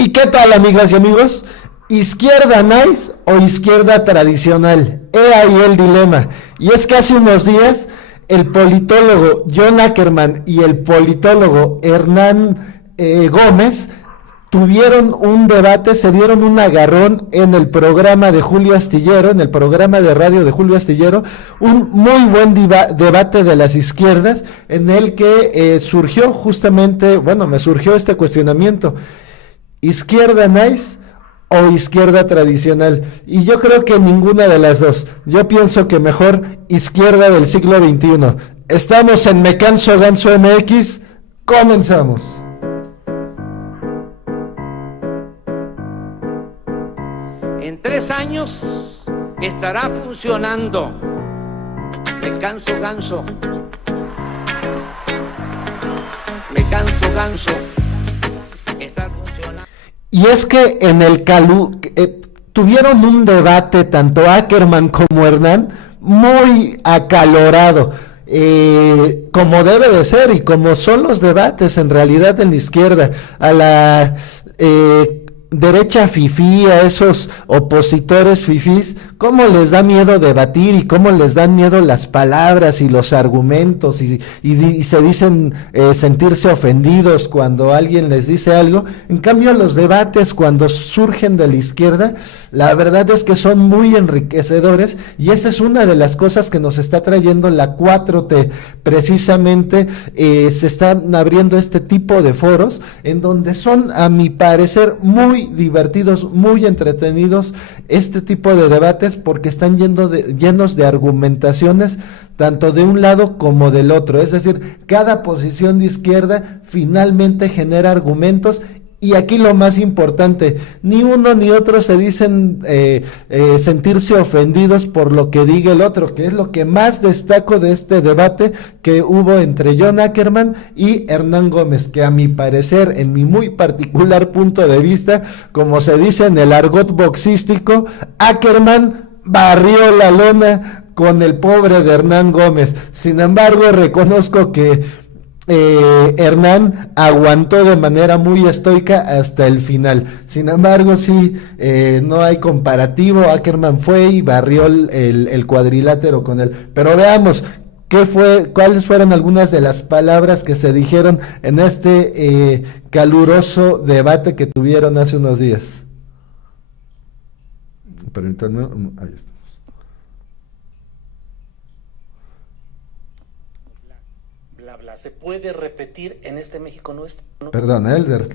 ¿Y qué tal, amigas y amigos? ¿Izquierda nice o izquierda tradicional? He ahí el dilema. Y es que hace unos días el politólogo John Ackerman y el politólogo Hernán Gómez tuvieron un debate, se dieron un agarrón en el programa de Julio Astillero, en el programa de radio de Julio Astillero, un muy buen debate de las izquierdas, en el que surgió justamente, bueno, me surgió este cuestionamiento: ¿izquierda nice o izquierda tradicional? Y yo creo que ninguna de las dos. Yo pienso que mejor izquierda del siglo XXI. Estamos en Me Canso Ganso MX. Comenzamos. En 3 años estará funcionando Me Canso Ganso. Me Canso Ganso. Está funcionando. Y es que en el tuvieron un debate, tanto Ackerman como Hernán, muy acalorado, como debe de ser y como son los debates en realidad en la izquierda. A la derecha fifí, a esos opositores fifís, cómo les da miedo debatir y cómo les dan miedo las palabras y los argumentos y se dicen sentirse ofendidos cuando alguien les dice algo. En cambio, los debates cuando surgen de la izquierda, la verdad es que son muy enriquecedores, y esa es una de las cosas que nos está trayendo la 4T. Precisamente se están abriendo este tipo de foros en donde son, a mi parecer, muy divertidos, muy entretenidos este tipo de debates, porque están llenos de argumentaciones tanto de un lado como del otro. Es decir, cada posición de izquierda finalmente genera argumentos. Y aquí lo más importante, ni uno ni otro se dicen sentirse ofendidos por lo que diga el otro, que es lo que más destaco de este debate que hubo entre John Ackerman y Hernán Gómez, que a mi parecer, en mi muy particular punto de vista, como se dice en el argot boxístico, Ackerman barrió la lona con el pobre de Hernán Gómez. Sin embargo, reconozco que Hernán aguantó de manera muy estoica hasta el final. Sin embargo, sí, no hay comparativo. Ackerman fue y barrió el cuadrilátero con él. Pero veamos cuáles fueron algunas de las palabras que se dijeron en este caluroso debate que tuvieron hace unos días. Permítanme, ahí está. ¿Se puede repetir en este México nuestro? Perdón,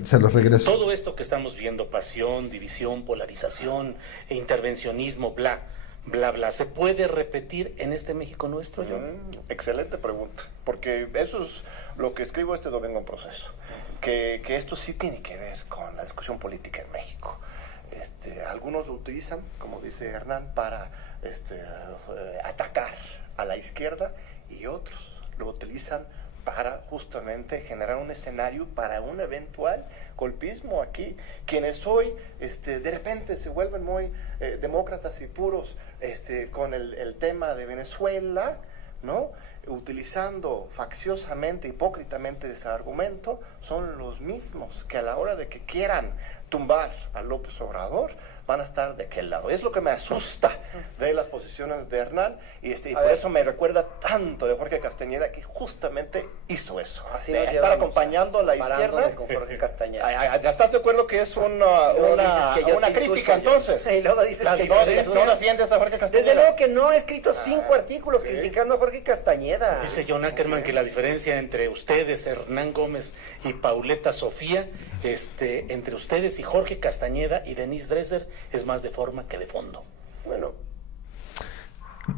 se los regreso. Todo esto que estamos viendo, pasión, división, polarización, intervencionismo, bla, bla, ¿se puede repetir en este México nuestro, John? Excelente pregunta, porque eso es lo que escribo este domingo en Proceso, que esto sí tiene que ver con la discusión política en México. Algunos lo utilizan, como dice Hernán, para atacar a la izquierda, y otros lo utilizan para justamente generar un escenario para un eventual golpismo aquí. Quienes hoy de repente se vuelven muy demócratas y puros con el tema de Venezuela, ¿no? Utilizando facciosamente, hipócritamente ese argumento, son los mismos que a la hora de que quieran tumbar a López Obrador van a estar de aquel lado. Es lo que me asusta de las posiciones de Hernán, y por eso me recuerda tanto de Jorge Castañeda, que justamente hizo eso. Así de estar acompañando a la izquierda. Con Jorge Castañeda. ¿Ya estás de acuerdo que es una crítica, entonces? Y luego dices que no defiendes a Jorge Castañeda. Desde luego que no, he escrito 5 artículos criticando a Jorge Castañeda. Dice John Ackerman que la diferencia entre ustedes, Hernán Gómez y Pauleta Sofía, entre ustedes y Jorge Castañeda y Denise Dresser, es más de forma que de fondo. Bueno,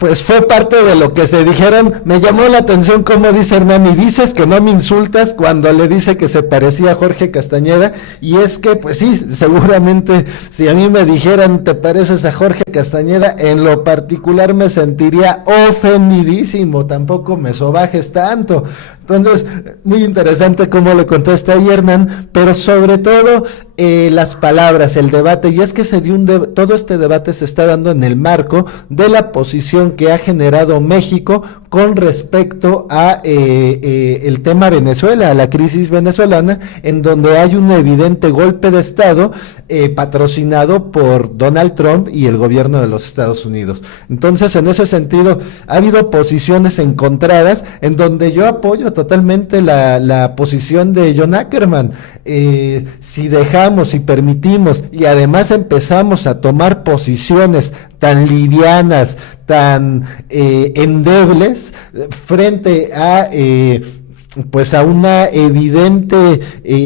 pues fue parte de lo que se dijeron. Me llamó la atención cómo dice Hernán: y dices que no me insultas, cuando le dice que se parecía a Jorge Castañeda. Y es que, pues sí, seguramente si a mí me dijeran te pareces a Jorge Castañeda, en lo particular me sentiría ofendidísimo, tampoco me sobajes tanto. Entonces, muy interesante cómo le contesta ahí Hernán, pero sobre todo las palabras, el debate, y es que se dio todo este debate se está dando en el marco de la posición que ha generado México con respecto a el tema Venezuela, a la crisis venezolana, en donde hay un evidente golpe de Estado patrocinado por Donald Trump y el gobierno de los Estados Unidos. Entonces, en ese sentido, ha habido posiciones encontradas en donde yo apoyo totalmente la posición de John Ackerman. Si dejamos y permitimos y además empezamos a tomar posiciones tan livianas, tan endebles frente a pues a una evidente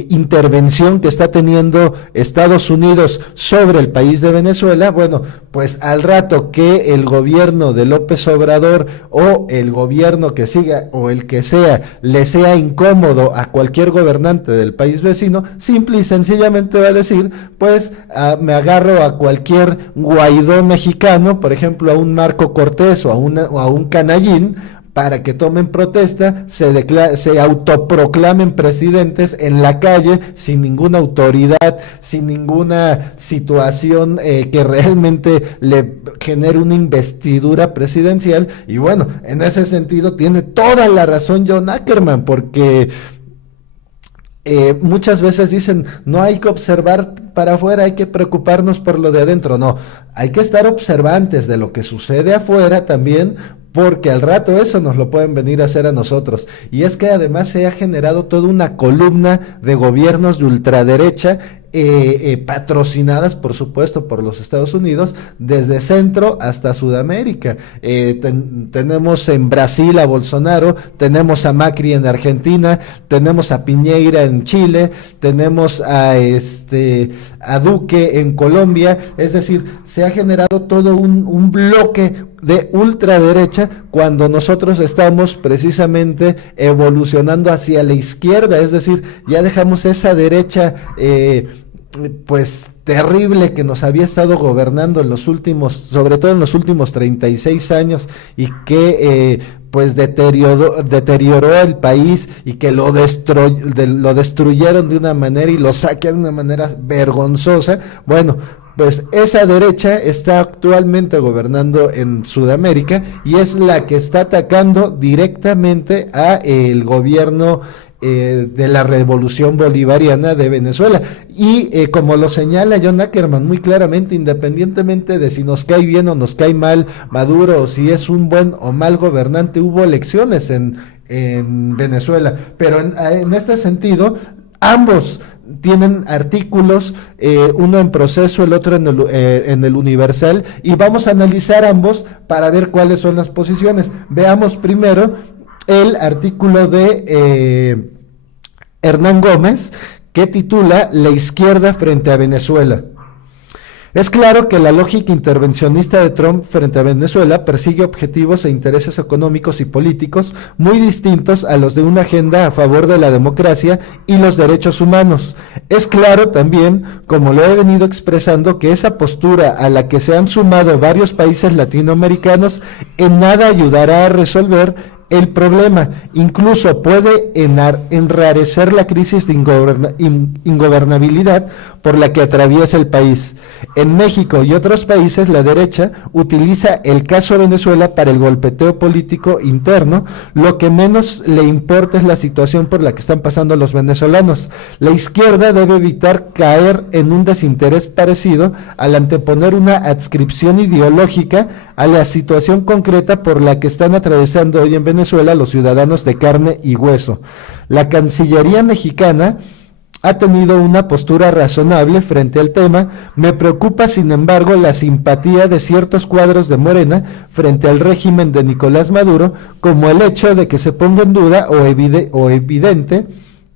intervención que está teniendo Estados Unidos sobre el país de Venezuela, bueno, pues al rato que el gobierno de López Obrador o el gobierno que siga o el que sea, le sea incómodo a cualquier gobernante del país vecino, simple y sencillamente va a decir, pues me agarro a cualquier Guaidó mexicano, por ejemplo a un Marco Cortés o a un Canallín, para que tomen protesta, se autoproclamen presidentes en la calle, sin ninguna autoridad, sin ninguna situación que realmente le genere una investidura presidencial. Y bueno, en ese sentido tiene toda la razón John Ackerman, porque muchas veces dicen, no hay que observar para afuera, hay que preocuparnos por lo de adentro. No, hay que estar observantes de lo que sucede afuera también, porque al rato eso nos lo pueden venir a hacer a nosotros. Y es que además se ha generado toda una columna de gobiernos de ultraderecha, patrocinadas por supuesto por los Estados Unidos, desde Centro hasta Sudamérica. Tenemos en Brasil a Bolsonaro, tenemos a Macri en Argentina, tenemos a Piñera en Chile, tenemos a Duque en Colombia. Es decir, se ha generado todo un bloque de ultraderecha cuando nosotros estamos precisamente evolucionando hacia la izquierda. Es decir, ya dejamos esa derecha pues terrible que nos había estado gobernando en los últimos, sobre todo en los últimos 36 años, y que pues deterioró el país y que lo destruyeron de una manera y lo saquearon de una manera vergonzosa. Bueno, pues esa derecha está actualmente gobernando en Sudamérica y es la que está atacando directamente a el gobierno de la revolución bolivariana de Venezuela. Y como lo señala John Ackerman muy claramente, independientemente de si nos cae bien o nos cae mal Maduro, o si es un buen o mal gobernante, hubo elecciones en Venezuela, pero en este sentido ambos tienen artículos, uno en Proceso, el otro en el Universal, y vamos a analizar ambos para ver cuáles son las posiciones. Veamos primero el artículo de Hernán Gómez, que titula La izquierda frente a Venezuela. Es claro que la lógica intervencionista de Trump frente a Venezuela persigue objetivos e intereses económicos y políticos muy distintos a los de una agenda a favor de la democracia y los derechos humanos. Es claro también, como lo he venido expresando, que esa postura a la que se han sumado varios países latinoamericanos en nada ayudará a resolver el problema, incluso puede enrarecer la crisis de ingobernabilidad por la que atraviesa el país. En México y otros países, la derecha utiliza el caso Venezuela para el golpeteo político interno. Lo que menos le importa es la situación por la que están pasando los venezolanos. La izquierda debe evitar caer en un desinterés parecido al anteponer una adscripción ideológica a la situación concreta por la que están atravesando hoy en Venezuela los ciudadanos de carne y hueso. La Cancillería mexicana ha tenido una postura razonable frente al tema. Me preocupa, sin embargo, la simpatía de ciertos cuadros de Morena frente al régimen de Nicolás Maduro, como el hecho de que se ponga en duda o evidente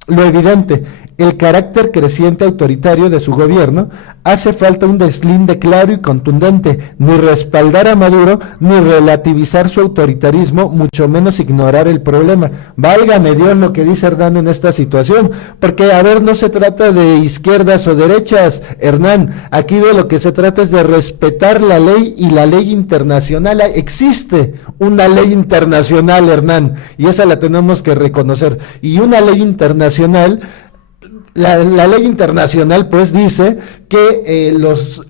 lo evidente, el carácter creciente autoritario de su gobierno, hace falta un deslinde claro y contundente, ni respaldar a Maduro, ni relativizar su autoritarismo, mucho menos ignorar el problema. Válgame Dios lo que dice Hernán en esta situación, porque a ver, no se trata de izquierdas o derechas, Hernán, aquí de lo que se trata es de respetar la ley y la ley internacional. Existe una ley internacional, Hernán, y esa la tenemos que reconocer, y una ley internacional, la ley internacional pues dice que los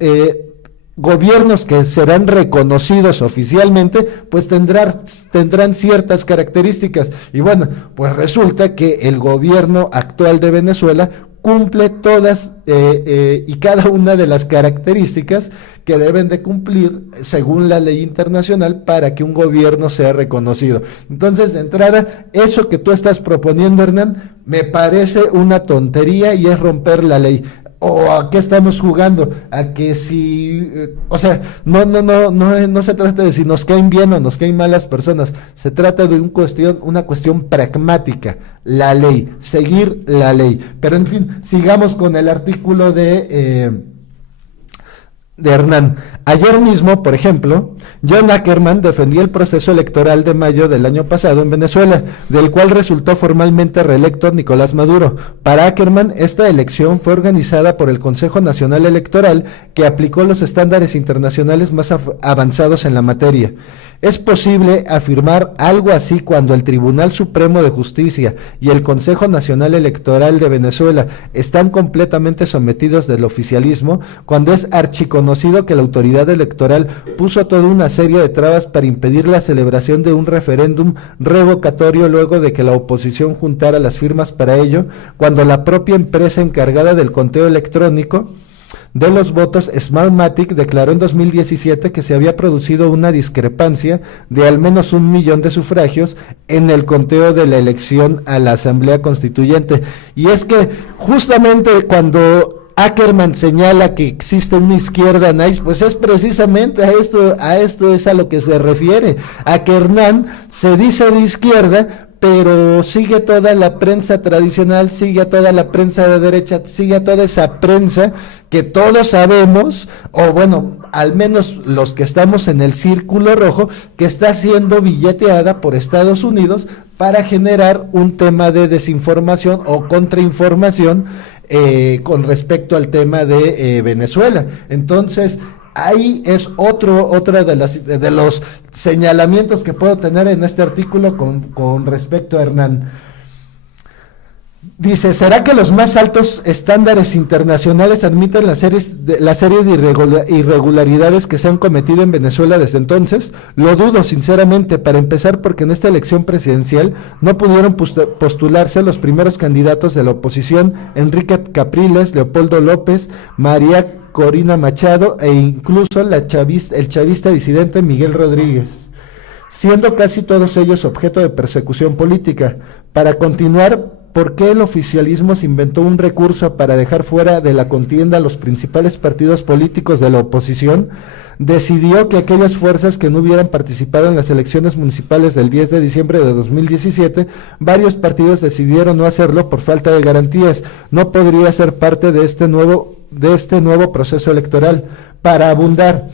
gobiernos que serán reconocidos oficialmente pues tendrán ciertas características, y bueno, pues resulta que el gobierno actual de Venezuela cumple todas y cada una de las características que deben de cumplir según la ley internacional para que un gobierno sea reconocido. Entonces, de entrada, eso que tú estás proponiendo, Hernán, me parece una tontería y es romper la ley. ¿O a qué estamos jugando? A que si, o sea, no se trata de si nos caen bien o nos caen mal las personas, se trata de una cuestión pragmática, la ley, seguir la ley. Pero en fin, sigamos con el artículo de Hernán. Ayer mismo, por ejemplo, John Ackerman defendía el proceso electoral de mayo del año pasado en Venezuela, del cual resultó formalmente reelecto Nicolás Maduro. Para Ackerman, esta elección fue organizada por el Consejo Nacional Electoral, que aplicó los estándares internacionales más avanzados en la materia. ¿Es posible afirmar algo así cuando el Tribunal Supremo de Justicia y el Consejo Nacional Electoral de Venezuela están completamente sometidos del oficialismo, cuando es archiconocido que la autoridad electoral puso toda una serie de trabas para impedir la celebración de un referéndum revocatorio luego de que la oposición juntara las firmas para ello, cuando la propia empresa encargada del conteo electrónico de los votos, Smartmatic, declaró en 2017 que se había producido una discrepancia de al menos 1 millón de sufragios en el conteo de la elección a la Asamblea Constituyente? Y es que justamente cuando Ackerman señala que existe una izquierda nice, pues es precisamente a esto es a lo que se refiere, a que Hernán se dice de izquierda, pero sigue toda la prensa tradicional, sigue a toda la prensa de derecha, sigue a toda esa prensa que todos sabemos, o bueno, al menos los que estamos en el círculo rojo, que está siendo billeteada por Estados Unidos para generar un tema de desinformación o contrainformación con respecto al tema de Venezuela. Entonces, ahí es otro de los señalamientos que puedo tener en este artículo con respecto a Hernán. Dice, ¿será que los más altos estándares internacionales admiten la serie de irregularidades que se han cometido en Venezuela desde entonces? Lo dudo, sinceramente, para empezar porque en esta elección presidencial no pudieron postularse los primeros candidatos de la oposición, Enrique Capriles, Leopoldo López, María Corina Machado e incluso el chavista disidente Miguel Rodríguez, siendo casi todos ellos objeto de persecución política. Para continuar, ¿por qué el oficialismo se inventó un recurso para dejar fuera de la contienda a los principales partidos políticos de la oposición? Decidió que aquellas fuerzas que no hubieran participado en las elecciones municipales del 10 de diciembre de 2017, varios partidos decidieron no hacerlo por falta de garantías. No podría ser parte de este nuevo proceso electoral. Para abundar,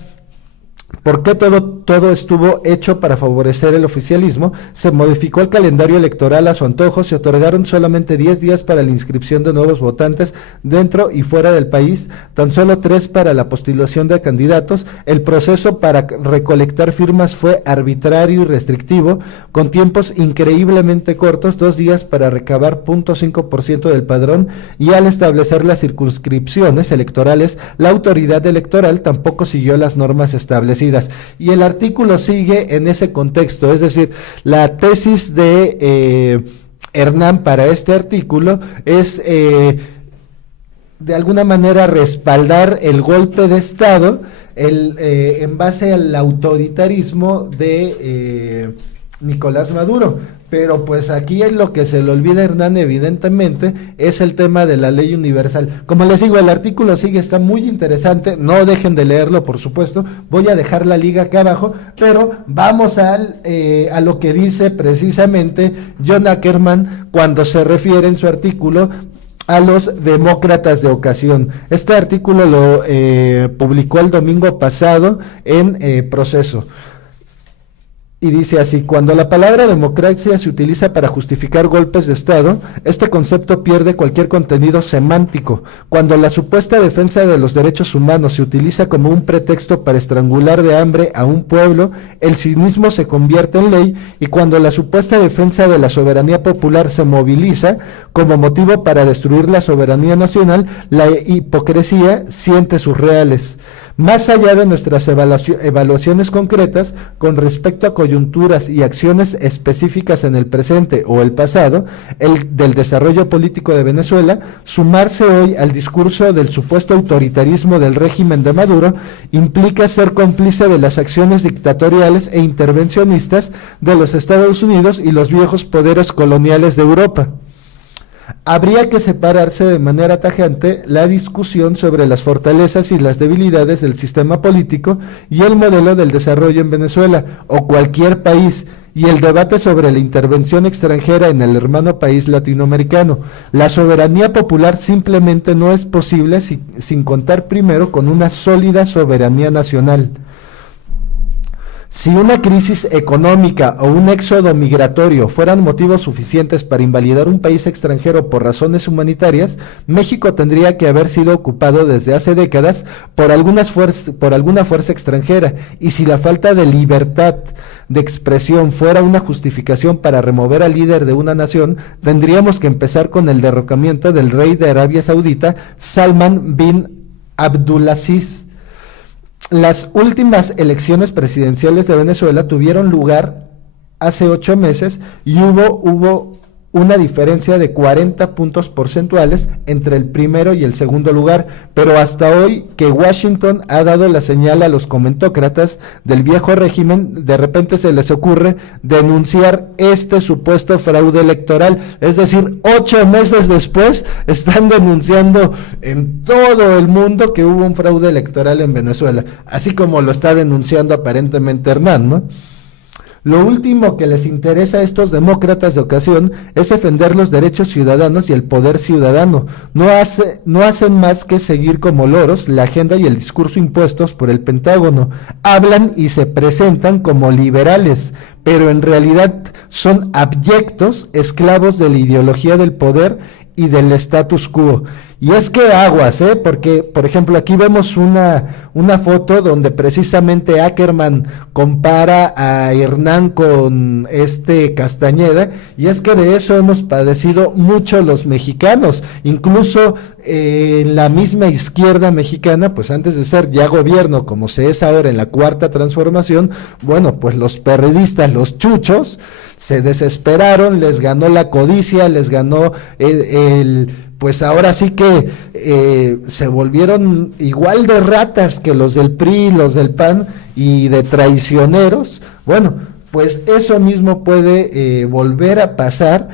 ¿por qué todo estuvo hecho para favorecer el oficialismo? Se modificó el calendario electoral a su antojo, se otorgaron solamente 10 días para la inscripción de nuevos votantes dentro y fuera del país, tan solo 3 para la postulación de candidatos. El proceso para recolectar firmas fue arbitrario y restrictivo, con tiempos increíblemente cortos, 2 días para recabar 0.5% del padrón, y al establecer las circunscripciones electorales, la autoridad electoral tampoco siguió las normas establecidas. Y el artículo sigue en ese contexto, es decir, la tesis de Hernán para este artículo es de alguna manera respaldar el golpe de Estado en base al autoritarismo de Nicolás Maduro. Pero pues aquí lo que se le olvida a Hernán evidentemente es el tema de la ley universal. Como les digo, el artículo sigue, está muy interesante, no dejen de leerlo, por supuesto, voy a dejar la liga acá abajo, pero vamos a lo que dice precisamente John Ackerman cuando se refiere en su artículo a los demócratas de ocasión. Este artículo lo publicó el domingo pasado en Proceso. Y dice así: cuando la palabra democracia se utiliza para justificar golpes de Estado, este concepto pierde cualquier contenido semántico. Cuando la supuesta defensa de los derechos humanos se utiliza como un pretexto para estrangular de hambre a un pueblo, el cinismo se convierte en ley, y cuando la supuesta defensa de la soberanía popular se moviliza como motivo para destruir la soberanía nacional, la hipocresía siente sus reales. Más allá de nuestras evaluaciones concretas con respecto a coyunturas y acciones específicas en el presente o el pasado del desarrollo político de Venezuela, sumarse hoy al discurso del supuesto autoritarismo del régimen de Maduro implica ser cómplice de las acciones dictatoriales e intervencionistas de los Estados Unidos y los viejos poderes coloniales de Europa. Habría que separarse de manera tajante la discusión sobre las fortalezas y las debilidades del sistema político y el modelo del desarrollo en Venezuela o cualquier país, y el debate sobre la intervención extranjera en el hermano país latinoamericano. La soberanía popular simplemente no es posible sin contar primero con una sólida soberanía nacional. Si una crisis económica o un éxodo migratorio fueran motivos suficientes para invalidar un país extranjero por razones humanitarias, México tendría que haber sido ocupado desde hace décadas por alguna fuerza extranjera, y si la falta de libertad de expresión fuera una justificación para remover al líder de una nación, tendríamos que empezar con el derrocamiento del rey de Arabia Saudita, Salman bin Abdulaziz. Las últimas elecciones presidenciales de Venezuela tuvieron lugar hace 8 meses y hubo una diferencia de 40 puntos porcentuales entre el primero y el segundo lugar, pero hasta hoy que Washington ha dado la señal a los comentócratas del viejo régimen, de repente se les ocurre denunciar este supuesto fraude electoral. Es decir, 8 meses después están denunciando en todo el mundo que hubo un fraude electoral en Venezuela, así como lo está denunciando aparentemente Hernán, ¿no? Lo último que les interesa a estos demócratas de ocasión es defender los derechos ciudadanos y el poder ciudadano. No hacen más que seguir como loros la agenda y el discurso impuestos por el Pentágono. Hablan y se presentan como liberales, pero en realidad son abyectos esclavos de la ideología del poder y del status quo. Y es que aguas, porque, por ejemplo, aquí vemos una foto donde precisamente Ackerman compara a Hernán con Castañeda, y es que de eso hemos padecido mucho los mexicanos, incluso en la misma izquierda mexicana, pues antes de ser ya gobierno, como se es ahora en la Cuarta Transformación, bueno, pues los perredistas, los chuchos, se desesperaron, les ganó la codicia, les ganó pues ahora sí que se volvieron igual de ratas que los del PRI, los del PAN, y de traicioneros. Bueno, pues eso mismo puede volver a pasar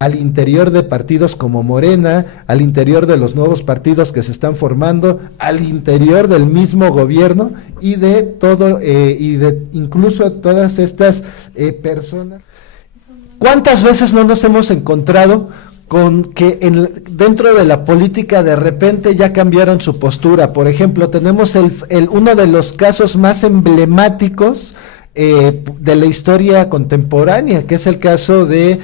al interior de partidos como Morena, al interior de los nuevos partidos que se están formando, al interior del mismo gobierno y de todo, y de incluso todas estas personas. ¿Cuántas veces no nos hemos encontrado con que dentro de la política de repente ya cambiaron su postura? Por ejemplo, tenemos uno de los casos más emblemáticos de la historia contemporánea, que es el caso de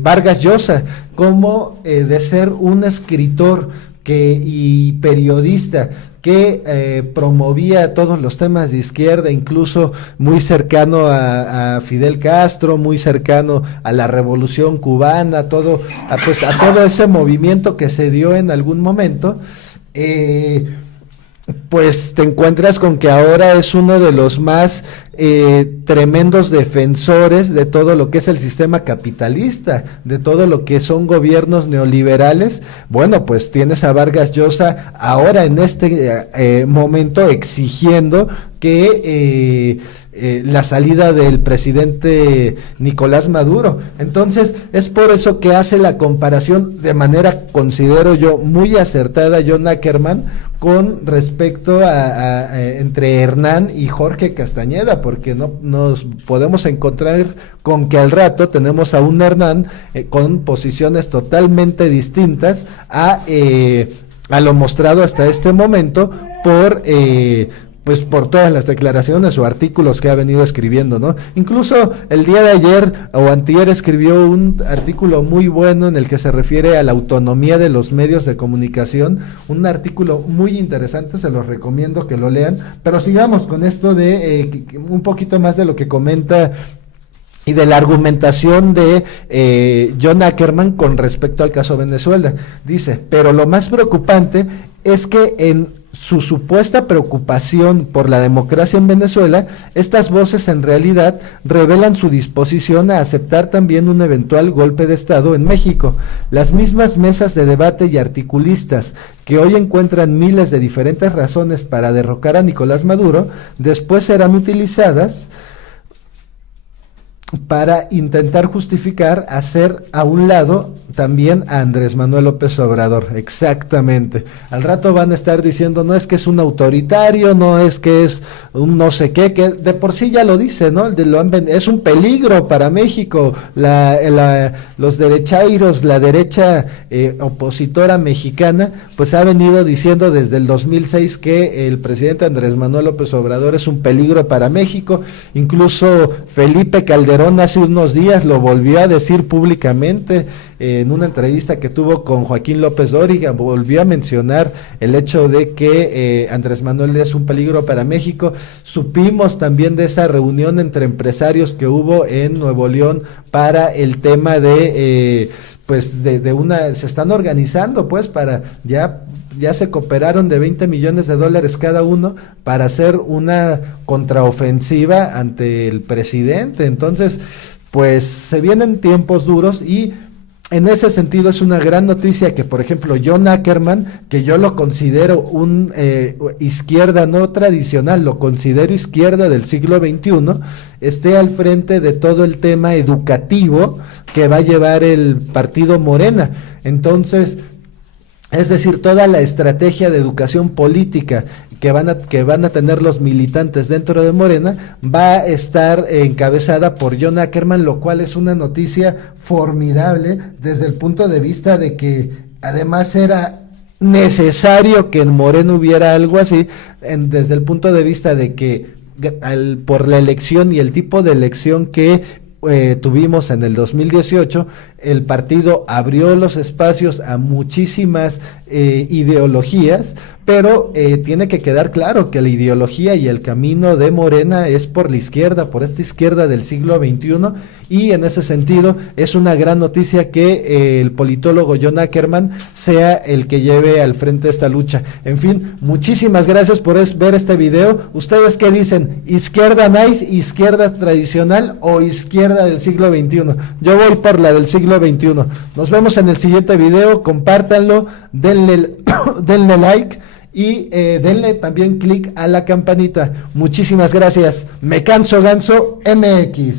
Vargas Llosa, como de ser un escritor y periodista que promovía todos los temas de izquierda, incluso muy cercano a Fidel Castro, muy cercano a la Revolución Cubana, a todo ese movimiento que se dio en algún momento. pues te encuentras con que ahora es uno de los más tremendos defensores de todo lo que es el sistema capitalista, de todo lo que son gobiernos neoliberales. Bueno, pues tienes a Vargas Llosa ahora en este momento exigiendo que la salida del presidente Nicolás Maduro. Entonces es por eso que hace la comparación de manera, considero yo, muy acertada John Ackerman con respecto a entre Hernán y Jorge Castañeda, porque no nos podemos encontrar con que al rato tenemos a un Hernán con posiciones totalmente distintas a lo mostrado hasta este momento por pues por todas las declaraciones o artículos que ha venido escribiendo, ¿no? Incluso el día de ayer o antier escribió un artículo muy bueno en el que se refiere a la autonomía de los medios de comunicación, un artículo muy interesante, se los recomiendo que lo lean, pero sigamos con esto de un poquito más de lo que comenta y de la argumentación de John Ackerman con respecto al caso Venezuela. Dice, pero lo más preocupante es que en su supuesta preocupación por la democracia en Venezuela, estas voces en realidad revelan su disposición a aceptar también un eventual golpe de Estado en México. Las mismas mesas de debate y articulistas que hoy encuentran miles de diferentes razones para derrocar a Nicolás Maduro, después serán utilizadas para intentar justificar hacer a un lado también a Andrés Manuel López Obrador. Exactamente. Al rato van a estar diciendo, no es que es un autoritario, no es que es un no sé qué, que de por sí ya lo dice, ¿no? Es un peligro para México. Los derechairos, la derecha opositora mexicana, pues ha venido diciendo desde el 2006 que el presidente Andrés Manuel López Obrador es un peligro para México. Incluso Felipe Calderón hace unos días lo volvió a decir públicamente en una entrevista que tuvo con Joaquín López Dóriga, volvió a mencionar el hecho de que Andrés Manuel es un peligro para México. Supimos también de esa reunión entre empresarios que hubo en Nuevo León para el tema de se están organizando pues para ya se cooperaron de $20 millones cada uno para hacer una contraofensiva ante el presidente. Entonces, pues se vienen tiempos duros y en ese sentido es una gran noticia que, por ejemplo, John Ackerman, que yo lo considero un izquierda no tradicional, lo considero izquierda del siglo XXI, esté al frente de todo el tema educativo que va a llevar el partido Morena. Entonces, es decir, toda la estrategia de educación política que van a tener los militantes dentro de Morena va a estar encabezada por John Ackerman, lo cual es una noticia formidable desde el punto de vista de que además era necesario que en Morena hubiera algo así, desde el punto de vista de que por la elección y el tipo de elección que tuvimos en el 2018, el partido abrió los espacios a muchísimas ideologías, pero tiene que quedar claro que la ideología y el camino de Morena es por la izquierda, por esta izquierda del siglo XXI, y en ese sentido es una gran noticia que el politólogo John Ackerman sea el que lleve al frente esta lucha. En fin, muchísimas gracias por ver este video. ¿Ustedes qué dicen? ¿Izquierda nice, izquierda tradicional o izquierda del siglo XXI? Yo voy por la del siglo XXI. Nos vemos en el siguiente video, compártanlo, denle like y denle también clic a la campanita. Muchísimas gracias. Me canso Ganso MX.